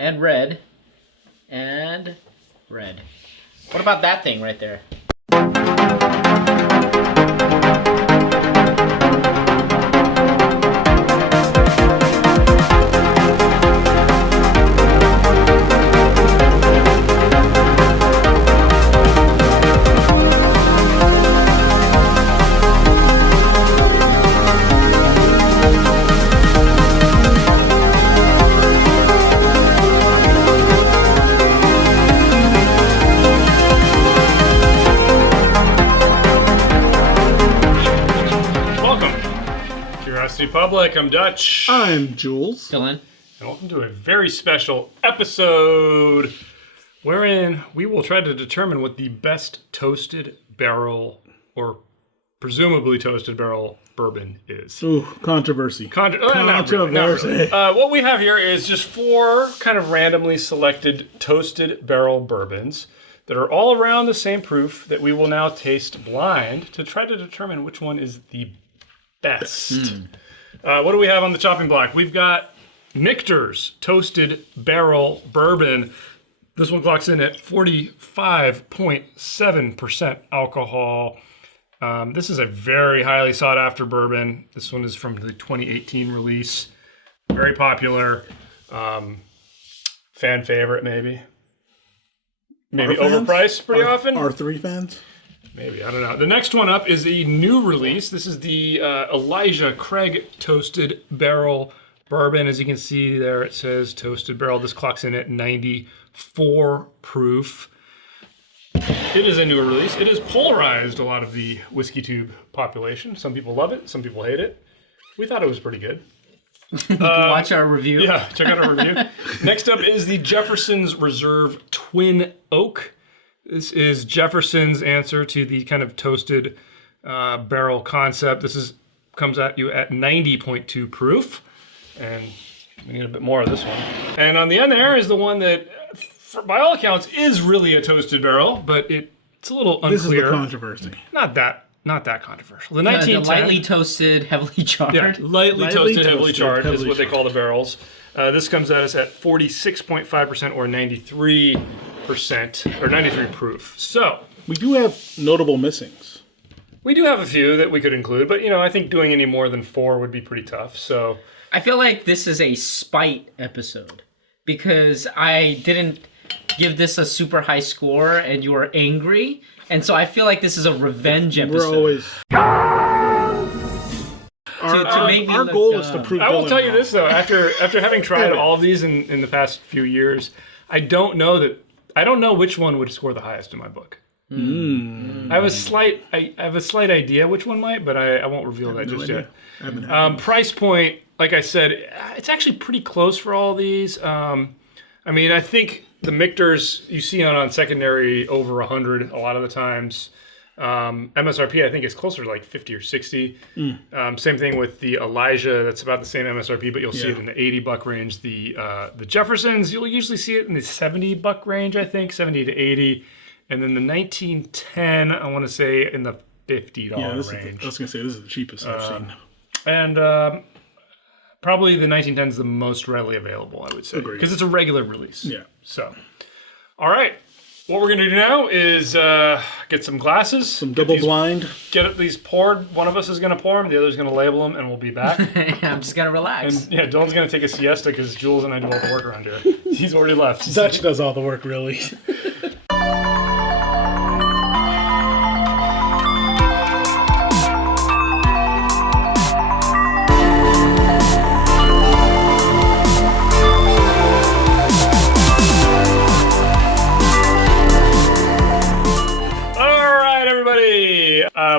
And red. And red. What about that thing right there? Public, I'm Dutch. I'm Jules. Dylan. And welcome to a very special episode wherein we will try to determine what the best toasted barrel or presumably toasted barrel bourbon is. Ooh, controversy. Controversy. What we have here is just 4 kind of randomly selected toasted barrel bourbons that are all around the same proof that we will now taste blind to try to determine which one is the best. What do we have on the chopping block? We've got Michter's Toasted Barrel Bourbon. This one clocks in at 45.7% alcohol. This is a very highly sought after bourbon. This one is from the 2018 release. Very popular. Fan favorite, maybe. Maybe overpriced pretty often. R3 fans? Maybe, I don't know. The next one up is a new release. This is the Elijah Crag Toasted Barrel Bourbon. As you can see there, it says Toasted Barrel. This clocks in at 94 proof. It is a newer release. It has polarized a lot of the whiskey tube population. Some people love it, some people hate it. We thought it was pretty good. Watch our review. Yeah, check out our review. Next up is the Jefferson's Reserve Twin Oak. This is Jefferson's answer to the kind of toasted barrel concept. This comes at you at 90.2 proof. And we need a bit more of this one. And on the end there is the one that, by all accounts, is really a toasted barrel, but it's a little unclear. This is the controversy. Not that controversial. The 1910. The lightly toasted, heavily charred. Yeah, lightly toasted, heavily charred is what they call the barrels. This comes at us at 46.5% or 93%, or 93 proof. So we do have notable missings. We do have a few that we could include, but I think doing any more than 4 would be pretty tough. So I feel like this is a spite episode because I didn't give this a super high score and you were angry. And so I feel like this is a revenge episode. We're always... Our goal is to prove. I will tell you this though: after having tried all of these in the past few years, I don't know which one would score the highest in my book. I have a slight idea which one might, but I won't reveal that just yet. Price point, like I said, it's actually pretty close for all these. I think the Michters you see on secondary over 100 a lot of the times. MSRP I think is closer to like 50 or 60. Same thing with the Elijah, that's about the same MSRP, but you'll see it in the $80 range. The Jeffersons, you'll usually see it in the $70 range, I think, 70 to 80. And then the 1910, I want to say in the $50 range. I was going to say, this is the cheapest I've seen. And probably the 1910 is the most readily available, I would say. Because it's a regular release. Yeah. So, all right. What we're going to do now is get some glasses. Some double blind. Get these poured. One of us is going to pour them. The other is going to label them, and we'll be back. I'm just going to relax. And Dylan's going to take a siesta because Jules and I do all the work around here. He's already left. Dutch does all the work, really.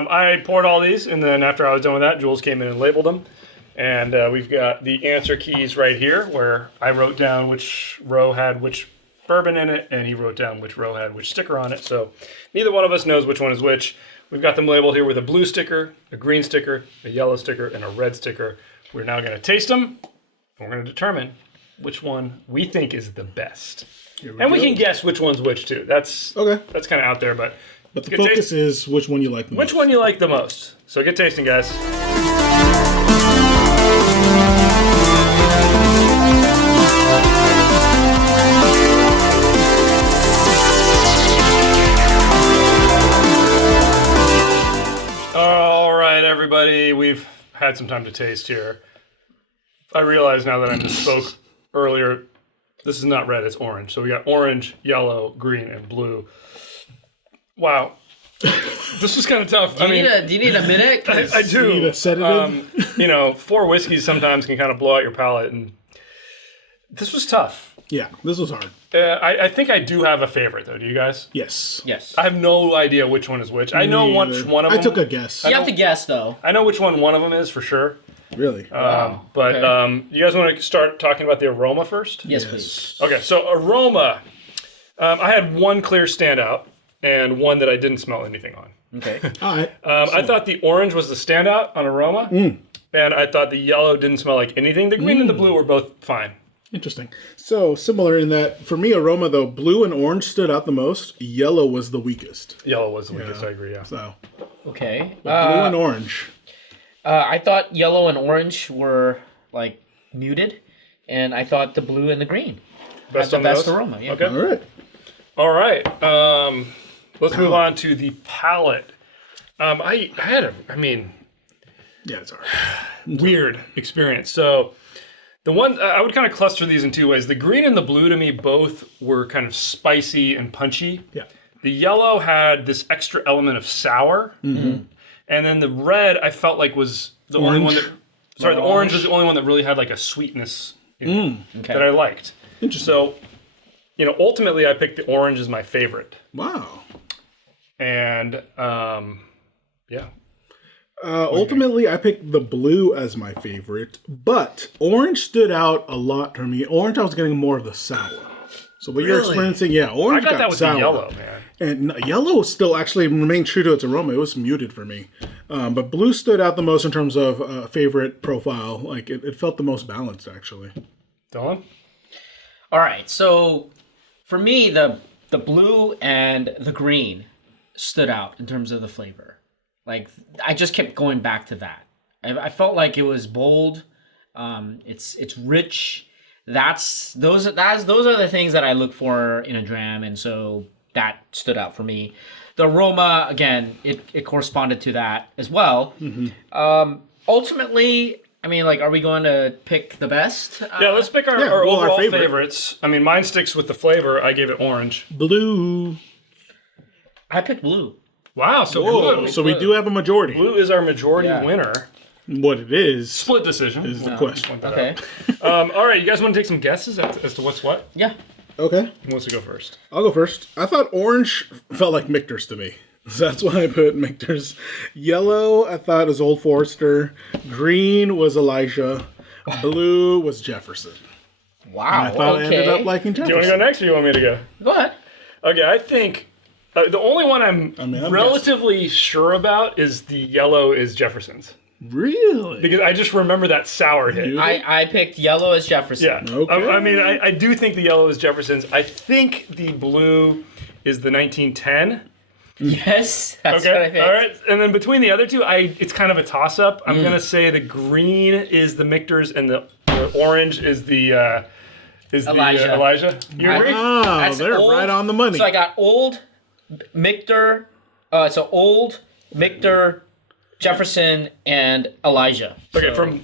I poured all these, and then after I was done with that, Jules came in and labeled them. And we've got the answer keys right here, where I wrote down which row had which bourbon in it, and he wrote down which row had which sticker on it. So neither one of us knows which one is which. We've got them labeled here with a blue sticker, a green sticker, a yellow sticker, and a red sticker. We're now going to taste them, and we're going to determine which one we think is the best. We can guess which one's which, too. That's kind of out there, but the focus is which one you like the most. Which one you like the most. So get tasting, guys. had some time to taste here, I realize now that I misspoke earlier. This is not red; it's orange. So we got orange, yellow, green, and blue. Wow, this was kind of tough. Do you need a minute? I do. You need a sedative? 4 whiskeys sometimes can kind of blow out your palate, and this was tough. Yeah, this was hard. I think I do have a favorite, though. Do you guys? Yes. Yes. I have no idea which one is which. I know Me which either. one of them. I took a guess. You have to guess, though. I know which one of them is for sure. Really? But you guys want to start talking about the aroma first? Yes, please. Okay, so aroma. I had one clear standout and one that I didn't smell anything on. Okay. All right. I thought the orange was the standout on aroma, and I thought the yellow didn't smell like anything. The green and the blue were both fine. Interesting. So similar in that, for me, aroma though, blue and orange stood out the most. Yellow was the weakest. Yellow was the weakest, I agree, yeah. So Okay. blue and orange. I thought yellow and orange were like muted, and I thought the blue and the green had the best aroma. Yeah. Okay. All right. All right. Let's move on to the palate. I had Yeah, it's hard. weird experience. So the one I would kind of cluster these in two ways. The green and the blue to me both were kind of spicy and punchy. Yeah. The yellow had this extra element of sour. Mm-hmm. And then the red I felt like was the only one that the orange was the only one that really had like a sweetness in it that I liked. Interesting. So, ultimately I picked the orange as my favorite. Wow. And yeah. Ultimately, I picked the blue as my favorite, but orange stood out a lot for me. Orange, I was getting more of the sour. So what you're experiencing, orange I got that with sour. the yellow, man. And yellow still actually remained true to its aroma. It was muted for me. But blue stood out the most in terms of favorite profile. Like, it felt the most balanced, actually. Dylan? All right. So for me, the blue and the green stood out in terms of the flavor. Like, I just kept going back to that. I felt like it was bold. It's rich. Those are the things that I look for in a dram, and so that stood out for me. The aroma, again, it corresponded to that as well. Mm-hmm. Ultimately, are we going to pick the best? Yeah, let's pick our overall favorites. Mine sticks with the flavor. I gave it orange. Blue. I picked blue. Wow, so blue. So we do have a majority. Blue is our majority winner. What it is Split decision is the question. Okay. All right, you guys want to take some guesses as to what's what? Yeah. Okay. Who wants to go first? I'll go first. I thought orange felt like Michter's to me. So that's why I put Michter's. Yellow, I thought was Old Forester. Green was Elijah. Blue was Jefferson. Wow. And I thought I ended up liking Jefferson. Do you want to go next or you want me to go? Go ahead. Okay, I think the only one I'm relatively sure about is the yellow is Jefferson's. Really? Because I just remember that sour hit. I picked yellow as Jefferson. Yeah. Okay. I do think the yellow is Jefferson's. I think the blue is the 1910. Yes, that's Okay. what I picked. All right. And then between the other two, it's kind of a toss-up. I'm going to say the green is the Michter's and the orange is the Elijah. Elijah. You agree? Oh, That's they're old. right on the money. So I got old Michter, old Michter, Jefferson, and Elijah. Okay, So,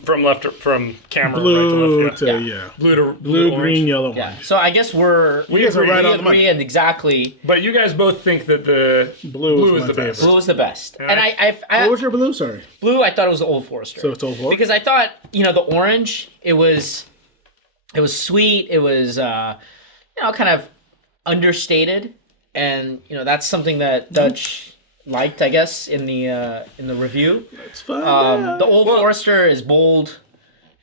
from camera Blue right to left. yeah. Blue, Green, yellow, yeah. orange. So I guess We guys are agree. right we on the money. agree and exactly But you guys both think that the Blue is is my the best. blue was the best. Yeah. And I What was your blue? Sorry. blue I thought it was the Old Forester. So it's Old Forester? Because I thought, the orange, it was sweet, it was kind of understated, and that's something that Dutch liked, I guess, in the review. It's fine. The Old Forester is bold,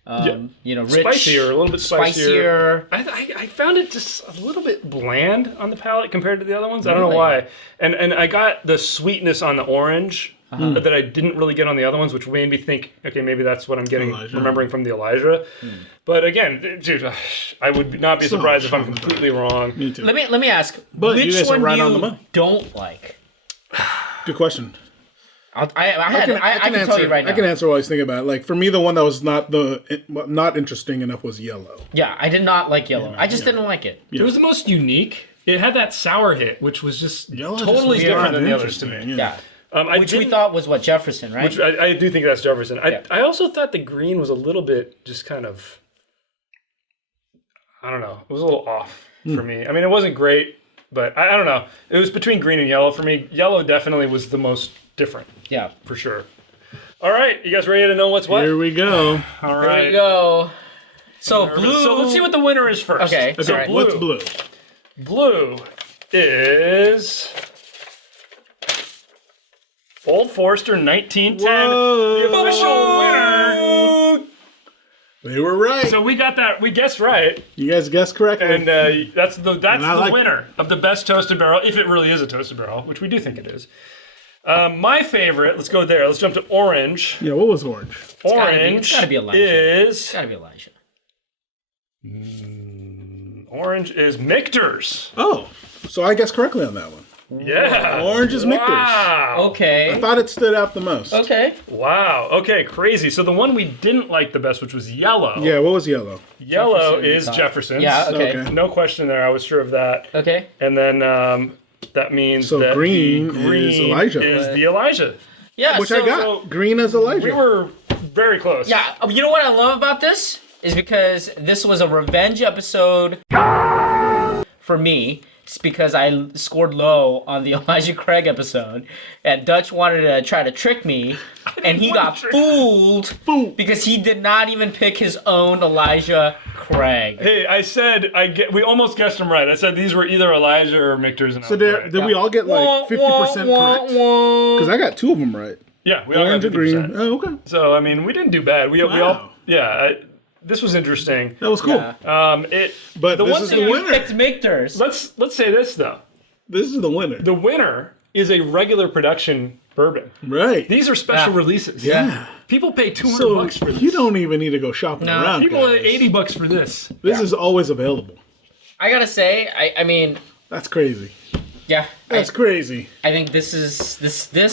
rich, Spicier, a little bit spicier. spicier. I found it just a little bit bland on the palate compared to the other ones. I don't know why. And I got the sweetness on the orange that I didn't really get on the other ones, which made me think, okay, maybe that's what I'm remembering from the Elijah. But again, dude, I would not be surprised if I'm completely wrong. Me too. Let me ask, But you which guys are one right do on the you money. don't like? Good question. I can tell you right now. I can answer while I was thinking about it. Like, for me, the one that was not interesting enough was yellow. Yeah, I did not like yellow. I just didn't like it. It was the most unique. It had that sour hit, which was just Yellow totally just was different not than the others to me. interesting, Yeah. Which we thought was what, Jefferson, right? Which I do think that's Jefferson. I also thought the green was a little bit just kind of, I don't know. It was a little off for me. I mean, it wasn't great, but I don't know. It was between green and yellow for me. Yellow definitely was the most different. Yeah. For sure. All right. You guys ready to know what's what? Here we go. All right. Here we go. So blue. So let's see what the winner is first. Okay. So Right. What's blue? Blue is Old Forester 1910. Whoa. The official winner. They were right. So we got that. We guessed right. You guys guessed correctly. And that's the like winner of the best toasted barrel, if it really is a toasted barrel, which we do think it is. My favorite, let's go there. Let's jump to orange. Yeah, what was orange? Orange It's gotta be Elijah. is... Gotta be Elijah. Orange is Michter's. Oh, so I guessed correctly on that one. Yeah. Orange is Michter's. Wow. I Okay. thought it stood out the most. Okay. Wow. Okay, crazy. So the one we didn't like the best, which was yellow. Yeah, what was yellow? Yellow Jefferson, is thought. Jefferson's. Yeah, okay. Okay. No question there. I was sure of that. Okay. And then that means So that green the green is Elijah. is the Elijah. Yeah. Which so, I got. so Green as Elijah. We were very close. Yeah. You know what I love about this is because this was a revenge episode for me. It's because I scored low on the Elijah Craig episode, and Dutch wanted to try to trick me, and he got fooled because he did not even pick his own Elijah Craig. Hey, I said we almost guessed them right. I said these were either Elijah or Michter's. And So did we all get like 50% correct? Because I got 2 of them right. Yeah, we all Orange got and green. 50%. Oh, okay. So I mean, we didn't do bad. We Wow. all this was interesting. That was cool. Yeah. But the this one is thing the you winner. Picked Michter's. Let's say this though. This is the winner. The winner is a regular production bourbon. Right. These are special releases. Yeah. People pay $200 So for this. you don't even need to go shopping No. around. People guys. pay $80 for this. This is always available. I gotta say, I mean, That's crazy. yeah, That's crazy. I think this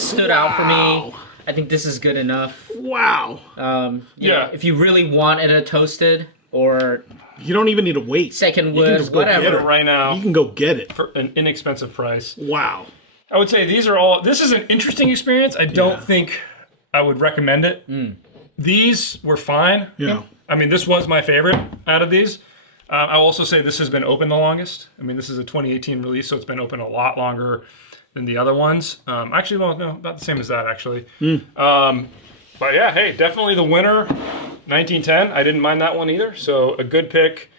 stood out for me. I think this is good enough. Wow. You know, if you really wanted a toasted or You don't even need to wait. second You can wood, just go get whatever. it. Right now You can go get it. for an inexpensive price. Wow. I would say this is an interesting experience. I don't think I would recommend it. These were fine. Yeah. I mean, this was my favorite out of these. I'll also say this has been open the longest. I mean, this is a 2018 release, so it's been open a lot longer than the other ones. Actually, well, no, about the same as that, actually. But yeah, hey, definitely the winner, 1910. I didn't mind that one either. So a good pick,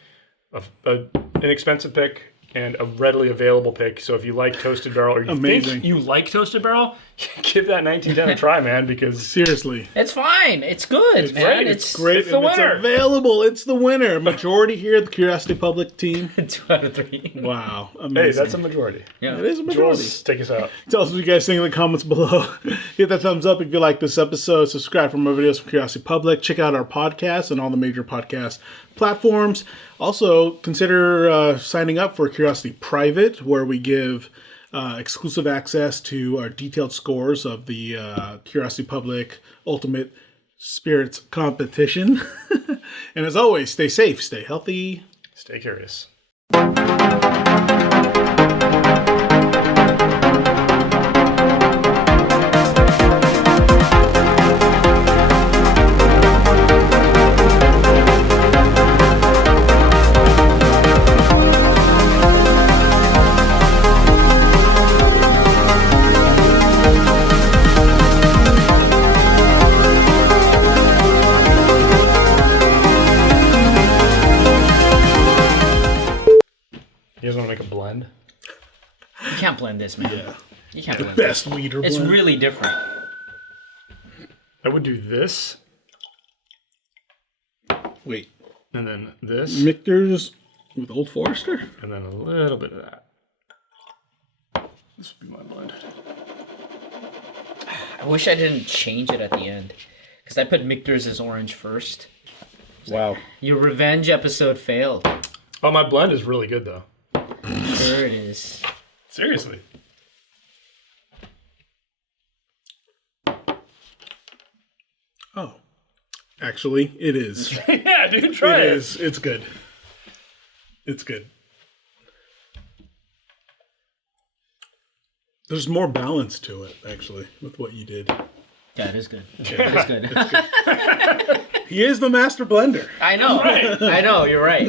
an inexpensive pick, and a readily available pick. So if you like Toasted Barrel, or you think you like Toasted Barrel, give that 1910 a try, man, because Seriously. It's fine. It's good, man. great. It's Great. It's the and winner. It's available. It's the winner. Majority here at the Curiosity Public team. 2 out of 3. Wow. Amazing. hey, that's a majority. Yeah. It is a majority. Jules, take us out. Tell us what you guys think in the comments below. Hit that thumbs up if you like this episode. Subscribe for more videos from Curiosity Public. Check out our podcast and all the major podcast platforms. Also, consider signing up for Curiosity Private, where we give exclusive access to our detailed scores of the Curiosity Public Ultimate Spirits competition. And as always, stay safe, stay healthy. Stay curious. You guys want to make a blend? You can't blend this, man. Yeah. You can't blend this. Best weeder It's blend. really different. I would do this, Wait. and then this, Michter's with Old Forester? and then a little bit of that. This would be my blend. I wish I didn't change it at the end. Because I put Michter's as orange first. Wow. Your revenge episode failed. Oh, my blend is really good, though. Sure it is. Seriously. Oh. Actually, it is. Yeah, dude, try It it. is. It's good. It's good. There's more balance to it, actually, with what you did. Yeah, it is good. It is good. He is the master blender. I know. I know. You're right.